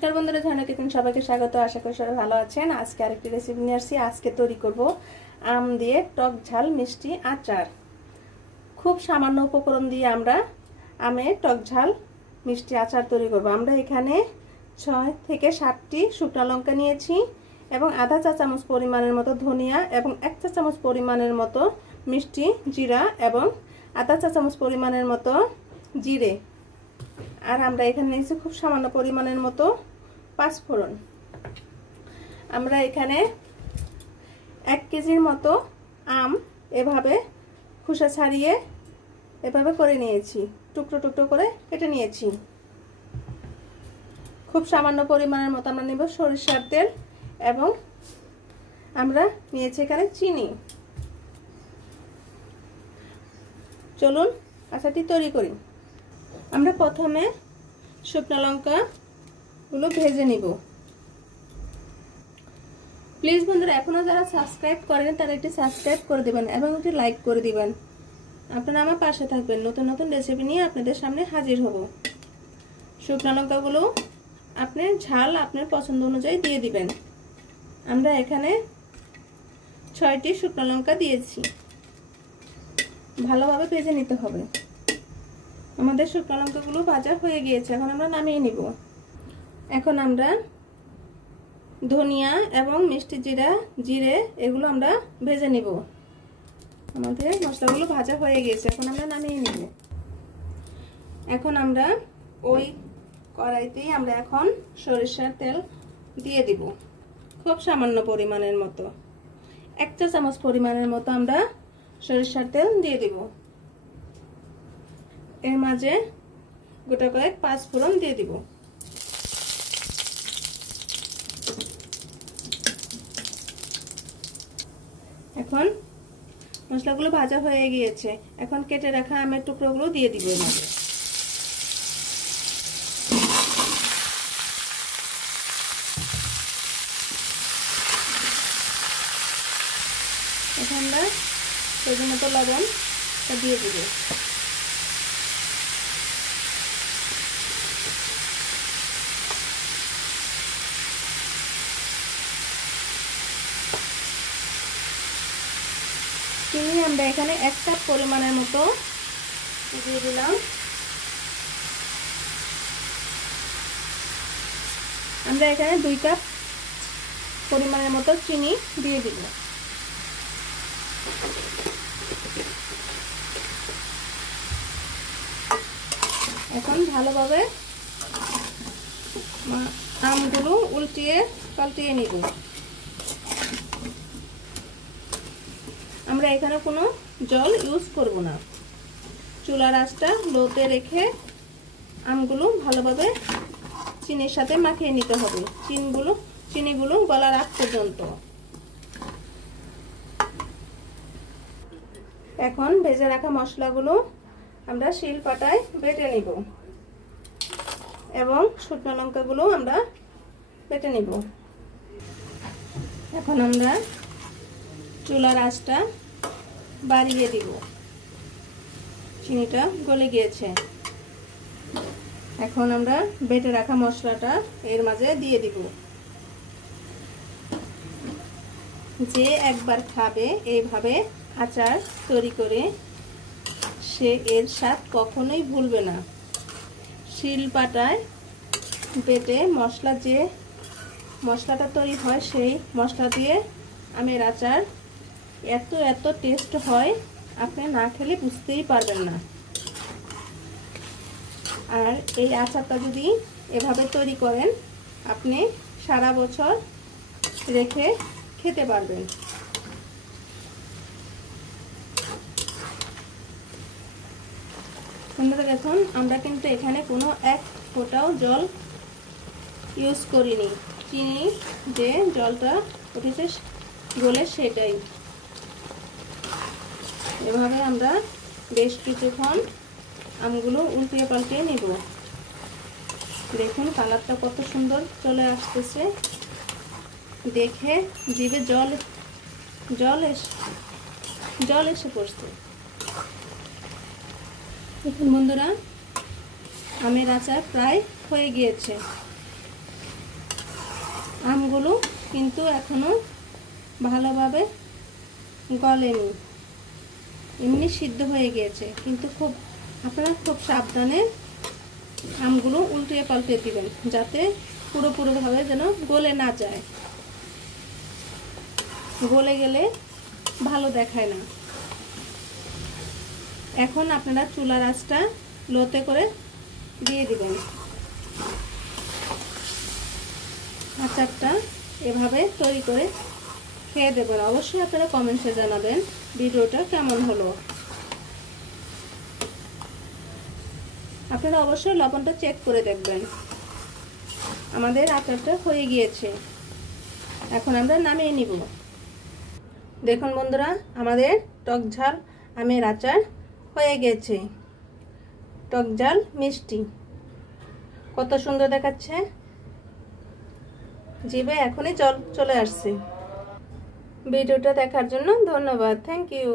নমস্কার বন্ধুরা, ঝর্ণা কিচেন সবাইকে স্বাগত। আশা করি সবাই ভালো আছেন। আজকে আরেকটি রেসিপি নিয়ে আসছি। আজকে তৈরি করব আম দিয়ে টক ঝাল মিষ্টি আচার। খুব সামান্য উপকরণ দিয়ে আমরা আমের টক ঝাল মিষ্টি আচার তৈরি করব। আমরা এখানে 6 থেকে 7টি শুকনো লঙ্কা নিয়েছি এবং আধা চা চামচ পরিমাণের মতো ধনিয়া এবং 1 চা চামচ পরিমাণের মতো মিষ্টি জিরা এবং আধা চা চামচ পরিমাণের মতো জিরে। আর আমরা এখানে নিয়েছি খুব সামান্য পরিমাণের মতো পাঁচফোড়ন। আমরা এখানে 1 কেজির মতো আম এভাবে খোসা ছাড়িয়ে এভাবে করে নিয়েছি, টুকরো টুকরো করে কেটে নিয়েছি। খুব সামান্য পরিমাণের মতো আমরা নেব সরিষার তেল এবং আমরা নিয়েছি এখানে চিনি। চলুন আচারটি তৈরি করি। আমরা প্রথমে শুকনো লঙ্কাগুলো ভেজে নিব। প্লিজ বন্ধুরা, এখনো যারা সাবস্ক্রাইব করেন তারা একটি সাবস্ক্রাইব করে দিবেন এবং একটি লাইক করে দিবেন। আপনারা আমার পাশে থাকবেন, নতুন নতুন রেসিপি নিয়ে আপনাদের সামনে হাজির হব। শুকনো লঙ্কাগুলো আপনার ঝাল আপনার পছন্দ অনুযায়ী দিয়ে দিবেন। আমরা এখানে 6টি শুকনো লঙ্কা দিয়েছি। ভালোভাবে ভেজে নিতে হবে। আমাদের শুকনো লঙ্কাগুলো ভাজা হয়ে গিয়েছে, এখন আমরা নামিয়ে নিব। এখন আমরা ধনিয়া এবং মিষ্টি জিরে এগুলো আমরা ভেজে নিব। আমাদের মশলাগুলো ভাজা হয়ে গিয়েছে, এখন আমরা নামিয়ে নিব। এখন আমরা ওই কড়াইতেই আমরা এখন সরিষার তেল দিয়ে দিব, খুব সামান্য পরিমাণের মতো 1 চা চামচ পরিমাণের মতো আমরা সরিষার তেল দিয়ে দিব। এর মাঝে গোটা কয়েক পাঁচফোড়ন দিয়ে দিব। এখন মশলাগুলো ভাজা হয়ে গিয়েছে, এখন কেটে রাখা আমের টুকরোগুলো দিয়ে দিব এর মাঝে। এখন আমরা পরিমাণ মতো লবণ দিয়ে দিব। চিনি আমরা এখানে 1 কাপ পরিমাণের মতো দিয়ে দিলাম। আমরা এখানে 2 কাপ পরিমাণের মতো চিনি দিয়ে দিব। এখন ভালোভাবে আমগুলো উল্টিয়ে পাল্টিয়ে নিব। আমরা এখানে কোনো জল ইউজ করব না। চুলার আঁচটা লোতে রেখে আমগুলো ভালোভাবে চিনির সাথে মাখিয়ে নিতে হবে, চিনিগুলো গলার আগ পর্যন্ত। এখন ভেজে রাখা মশলাগুলো আমরা শিলপাটায় বেটে নিব এবং শুকনো লঙ্কাগুলো আমরা বেটে নিব। এখন আমরা চুলার আঁচটা বাড়িয়ে দিব। চিনিটা গলে গিয়েছে, এখন আমরা বেটে রাখা মশলাটা এর মাঝে দিয়ে দিব। যে একবার খাবে এইভাবে আচার তৈরি করে, সে এর স্বাদ কখনোই ভুলবে না। শিলপাটায় বেটে যে মশলাটা তৈরি হয়, সেই মশলা দিয়ে আমের আচার এত টেস্ট হয়, আপনি না খেলে বুঝতেই পারবেন না। আর এই আচারটা যদি এভাবে তৈরি করেন, আপনি সারা বছর রেখে খেতে পারবেন। বন্ধুরা দেখুন, আমরা কিন্তু এখানে কোনো 1 ফোঁটাও জল ইউজ করিনি। চিনি যে জলটা উঠেছে গলে সেটাই। এভাবে আমরা বেশ কিছুক্ষণ আমগুলো উল্টিয়ে পাল্টিয়ে নিব। দেখুন কালারটা কত সুন্দর চলে আসতেছে, দেখে জিভে জল এসে পড়ছে। দেখুন বন্ধুরা, আমের আচার প্রায় হয়ে গিয়েছে। কিন্তু এখনো ভালোভাবে গলেনি, এমনি সিদ্ধ হয়ে গিয়েছে। কিন্তু আপনারা খুব সাবধানে আমগুলো উল্টিয়ে পাল্টে দিবেন, যাতে পুরোপুরিভাবে যেন গলে না যায়। গলে গেলে ভালো দেখায় না। এখন আপনারা চুলার আঁচটা লোতে করে দিয়ে দিবেন। আচারটা এভাবে তৈরি করে খেয়ে দেবেন। অবশ্যই আপনারা কমেন্টে জানাবেন ভিডিওটা কেমন হলো। আপনারা অবশ্যই লবণটা চেক করে দেখবেন। আমাদের আচারটা হয়ে গিয়েছে, এখন আমরা নামিয়ে নিব। দেখুন বন্ধুরা, আমাদের টক ঝাল আমের আচার হয়ে গেছে। টক ঝাল মিষ্টি কত সুন্দর দেখাচ্ছে, জিভে এখনই জল চলে আসছে। ভিডিওটা দেখার জন্য ধন্যবাদ। Thank you.